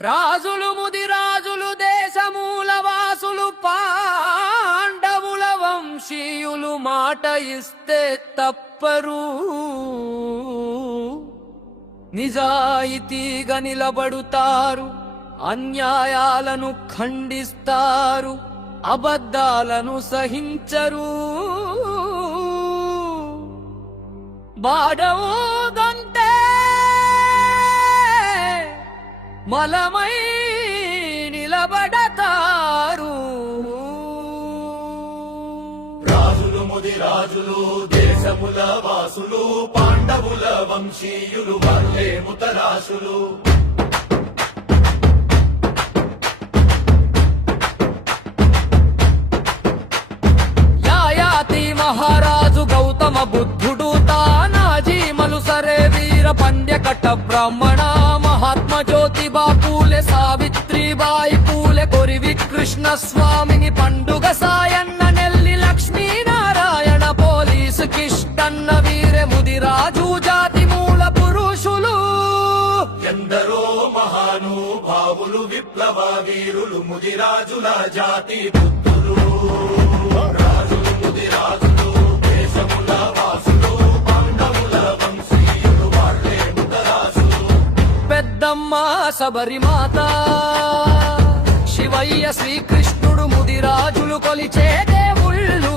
రాజులు ముదిరాజులు దేశమూల వాసులు పాండవుల వంశీయులు మాట ఇస్తే తప్పరు. నిజాయితీగా నిలబడుతారు, అన్యాయాలను ఖండిస్తారు, అబద్ధాలను సహించరు. బాడవు గంటే మలమై నిలబడతారు. రాజులు ముదిరాజులు దేశముల వాసులు పాండవుల వంశీయులు వాళ్ళే ముతరాసులు. యాయాతి మహారాజు గౌతమ బుద్ధుడు తానాజీ మలుసరే వీర పండ్యకట్ట బ్రాహ్మణ మహాత్మ జ్యోతిబా పూలే సావిత్రిబాయి పూలే కొరివి కృష్ణ స్వామిని పండుగ సాయన్న నెల్లి లక్ష్మీనారాయణ పోలీసు కిష్టన్న వీరే ముదిరాజు జాతి మూల పురుషులు. ఎందరో మహానుభావులు విప్లవ వీరులు ముదిరాజుల జాతి పుత్రులు. రాజులు ముదిరాజులు దేశముల వాసులు పాండవుల వంశీయులు వాళ్ళే ముతరాసులు. పెద్దమ్మ శబరిమాత శివయ్య శ్రీకృష్ణుడు ముదిరాజులు కొలిచే దేవుళ్ళు